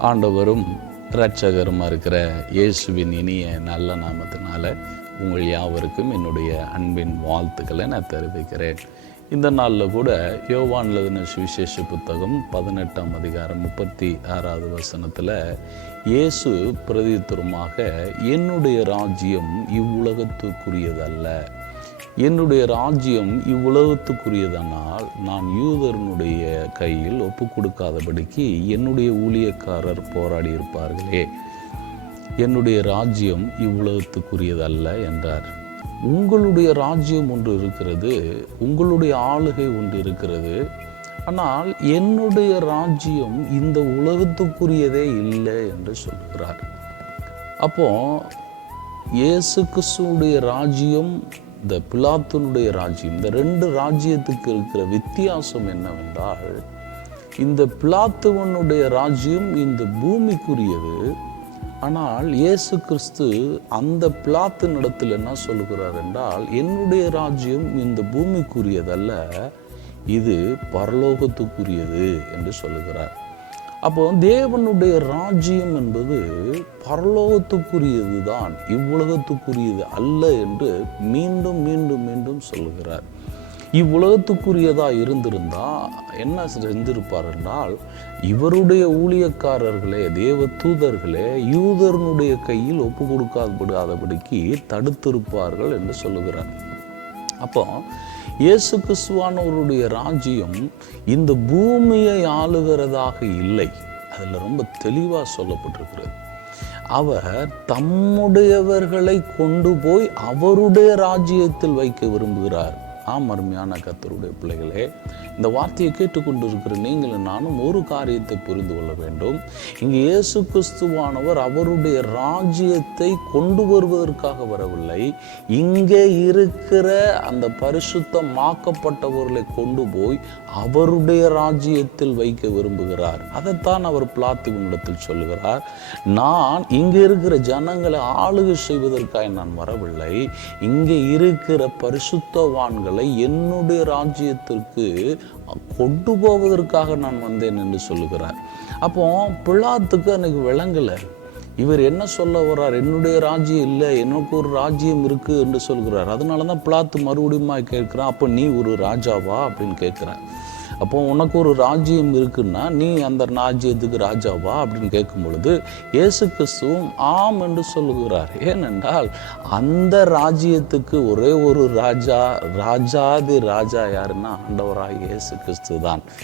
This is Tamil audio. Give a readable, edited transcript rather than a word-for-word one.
ஆண்டவரும் இரட்சகருமா இருக்கிற இயேசுவின் இனிய நல்ல நாமத்தினால உங்கள் யாவருக்கும் என்னுடைய அன்பின் வாழ்த்துக்களை நான் தெரிவிக்கிறேன். இந்த நாளில் கூட யோவான் எழுதின சுவிசேஷ புத்தகம் 18ஆம் அதிகாரம் 36வது வசனத்தில் இயேசு பிரதித்துவமாக என்னுடைய ராஜ்யம் இவ்வுலகத்துக்குரியதல்ல, என்னுடைய ராஜ்யம் இவ்வுலகத்துக்குரியதனால் நான் யூதரனுடைய கையில் ஒப்பு கொடுக்காதபடிக்கு என்னுடைய ஊழியக்காரர் போராடி இருப்பார்களே, என்னுடைய ராஜ்யம் இவ்வுலகத்துக்குரியதல்ல என்றார். உங்களுடைய ராஜ்யம் ஒன்று இருக்கிறது, உங்களுடைய ஆளுகை ஒன்று இருக்கிறது, ஆனால் என்னுடைய ராஜ்யம் இந்த உலகத்துக்குரியதே இல்லை என்று சொல்கிறார். அப்போ இயேசு கிறிஸ்துவுடைய ராஜ்யம், இந்த பிலாத்துனுடைய ராஜ்யம், இந்த ரெண்டு ராஜ்யத்துக்கு இருக்கிற வித்தியாசம் என்னவென்றால், இந்த பிலாத்துவனுடைய ராஜ்யம் இந்த பூமிக்குரியது. ஆனால் இயேசு கிறிஸ்து அந்த பிலாத்தின் இடத்தில் என்ன சொல்லுகிறார் என்றால், என்னுடைய ராஜ்யம் இந்த பூமிக்குரியதல்ல, இது பரலோகத்துக்குரியது என்று சொல்லுகிறார். அப்போ தேவனுடைய ராஜ்யம் என்பது பரலோகத்துக்குரியது தான், இவ்வுலகத்துக்குரியது அல்ல என்று மீண்டும் மீண்டும் மீண்டும் சொல்லுகிறார். இவ்வுலகத்துக்குரியதாக இருந்திருந்தா என்ன செஞ்சிருப்பார் என்றால், இவருடைய ஊழியக்காரர்களே, தேவ தூதர்களே யூதரனுடைய கையில் ஒப்பு கொடுக்காதபடிக்கு தடுத்திருப்பார்கள் என்று சொல்லுகிறார். அப்போ இயேசு கிறிஸ்துவானவருடைய ராஜ்யம் இந்த பூமியை ஆளுகிறதாக இல்லை. அதில் ரொம்ப தெளிவாக சொல்லப்பட்டிருக்கிறது. அவர் தம்முடையவர்களை கொண்டு போய் அவருடைய ராஜ்யத்தில் வைக்க விரும்புகிறார். அருமையான கர்த்தருடைய பிள்ளைகளே, இந்த வார்த்தையை கேட்டுக்கொண்டிருக்கிற நீங்களும் நானும் ஒரு காரியத்தை புரிந்து கொள்ள வேண்டும். இங்கு இயேசு கிறிஸ்துவானவர் அவருடைய ராஜ்யத்தை கொண்டு வருவதற்காக வரவில்லை, இங்கே இருக்கிற அந்த பரிசுத்தமாக்கப்பட்டவர்களை கொண்டு போய் அவருடைய ராஜ்யத்தில் வைக்க விரும்புகிறார். அதைத்தான் அவர் பிலாத்துவினிடத்தில் சொல்லுகிறார். நான் இங்கே இருக்கிற ஜனங்களை ஆளுகை செய்வதற்காக நான் வரவில்லை, இங்கே இருக்கிற பரிசுத்தவான்களை என்னுடைய ராஜ்யத்திற்கு கொண்டு போவதற்காக நான் வந்தேன் என்று சொல்லுகிறார். அப்போ பிலாத்துக்கு அன்னைக்கு விளங்கலை. இவர் என்ன சொல்ல வர்றார்? என்னுடைய ராஜ்யம் இல்லை, எனக்கு ஒரு ராஜ்யம் இருக்கு என்று சொல்கிறார். அதனால தான் பிலாத்து மறுபடியும் கேட்கிறான், அப்போ நீ ஒரு ராஜாவா அப்படின்னு கேட்கிறான். அப்போ உனக்கு ஒரு ராஜ்யம் இருக்குன்னா நீ அந்த ராஜ்யத்துக்கு ராஜாவா அப்படின்னு கேட்கும் பொழுது இயேசு கிறிஸ்துவும் ஆம் என்று சொல்லுகிறார். ஏனென்றால் அந்த ராஜ்யத்துக்கு ஒரே ஒரு ராஜாதி ராஜா யாருன்னா ஆண்டவராகிய இயேசு கிறிஸ்து தான்.